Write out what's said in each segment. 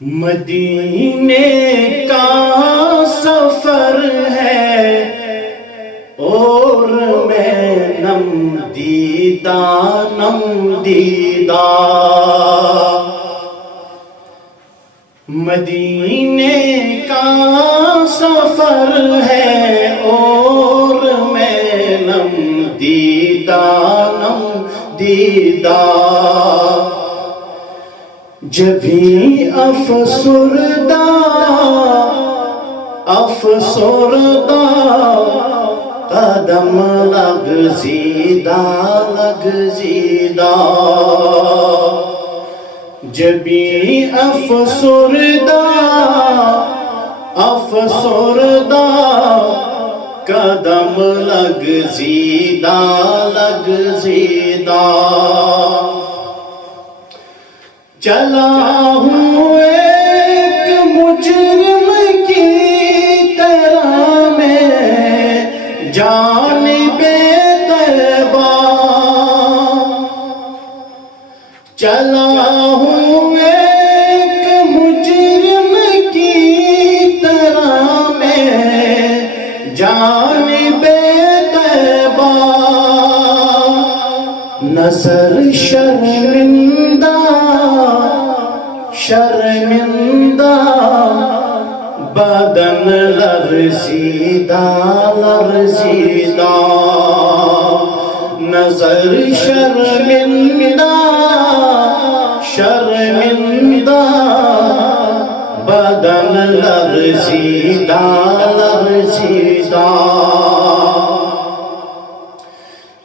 مدینے کا سفر ہے اور میں نم دیدہ مدینے کا سفر ہے اور میں نم دیدہ جبھی افسردہ قدم لغزیدہ جبھی افسردہ قدم لغزیدہ چلا ہوں ایک مجرم کی طرح میں جانب طیبہ چلا ہوں ایک مجرم کی طرح میں جانب طیبہ نظر شرمندہ بدن لرزیدہ نظر شرمندہ بدن لرزیدہ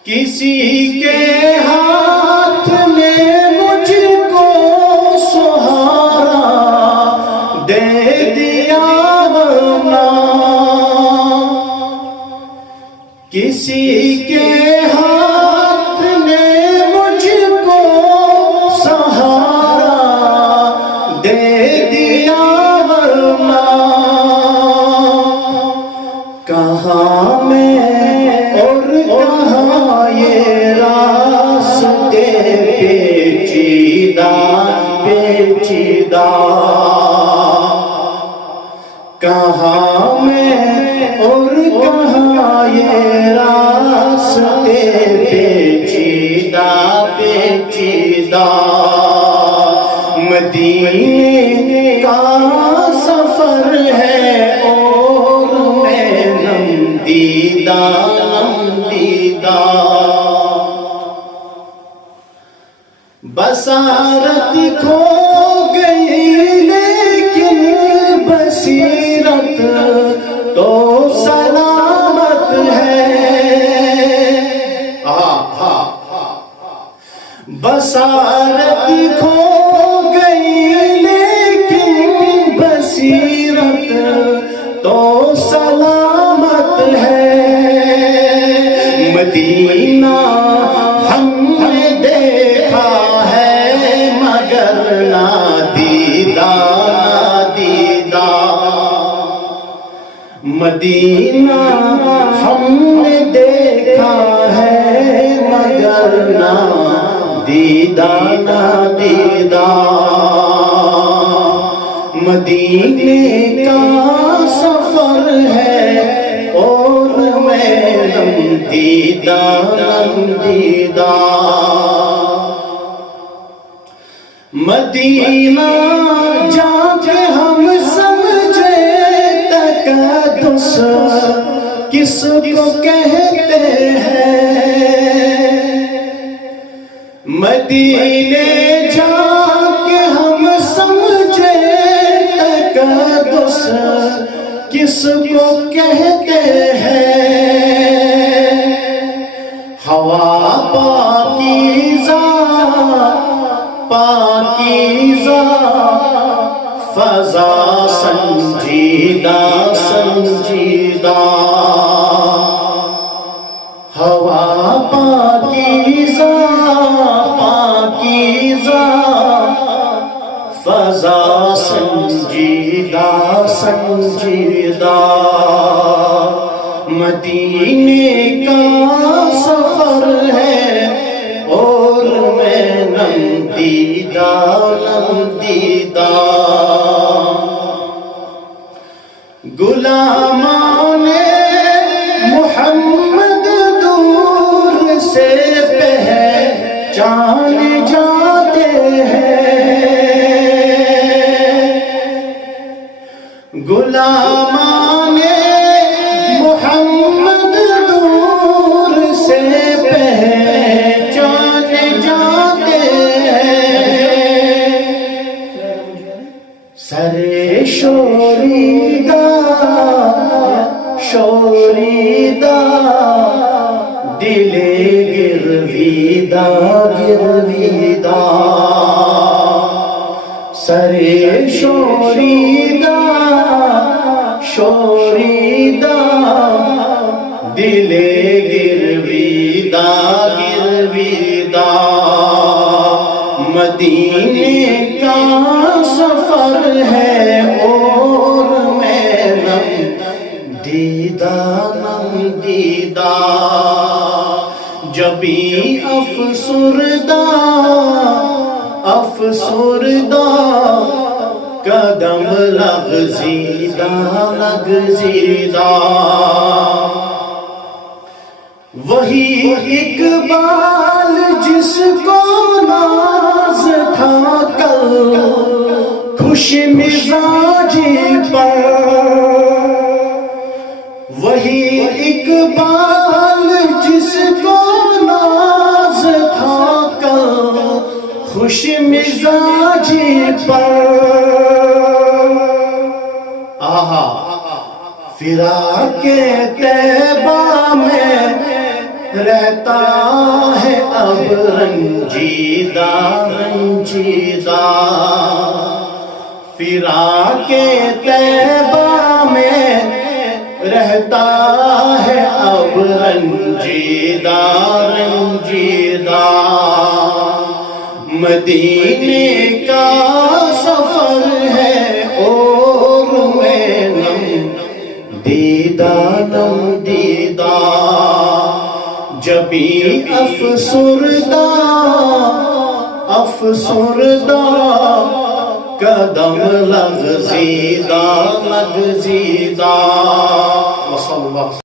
کسی کے ہاتھ میں مجھ کو سہارا دے دیا ورنہ کسی کے ہاتھ نے مجھ کو سہارا دے دیا ورنہ کہاں میں اور کہاں یہ راستے پیچیدہ کہاں میں اور کہاں یہ راستے پیچیدہ مدینے کا سفر ہے اور میں نم دیدہ بصارت کھو گئی لیکن بصیرت تو سلامت ہے بصارت کھو گئی لیکن بصیرت تو سلامت ہے مدینہ ہم نے دیکھا ہے مگر نادیدہ مدینہ ہم نے دیکھا ہے مگر نادیدہ مدینے کا سفر ہے اور میں نم دیدہ مدینہ جا کے ہم سمجھے تقدس کس کو کہتے ہیں مدینے جا کے ہم سمجھے تقدس کس کو کہتے ہیں ہوا پاکیزہ فضا سنجیدہ ہوا پاکیزہ فضا سنجیدہ مدینے کا سفر ہے اور میں نم دیدہ نم دیدہ غلامان محمد دور سے پہچان جاتے ہیں غلامان محمد دور سے پہچان جاتے ہیں سر شوریدہ شوریدہ دل گرویدہ گرویدہ سر شوریدہ شوریدہ دل گرویدہ گرویدہ مدینے کا سفر ہے اور میں نم دیدہ نم دیدہ جبیں افسردہ افسردہ قدم لغزیدہ لغزیدہ وہی اقبال جس کو ناز تھا کل خوش مزاجی پر وہی اقبال جس کو ناز تھا کل خوش مزاجی پر آہا فراق طیبہ میں رہتا ہے اب رنجیدہ رنجیدہ فراق طیبہ میں رہتا ہے اب رنجیدہ رنجیدہ مدینے کا سفر ہے اور میں نم دیدہ نم دیدہ جبیں افسردہ افسردہ قدم لغزیدہ لغزیدہ وصلی اللہ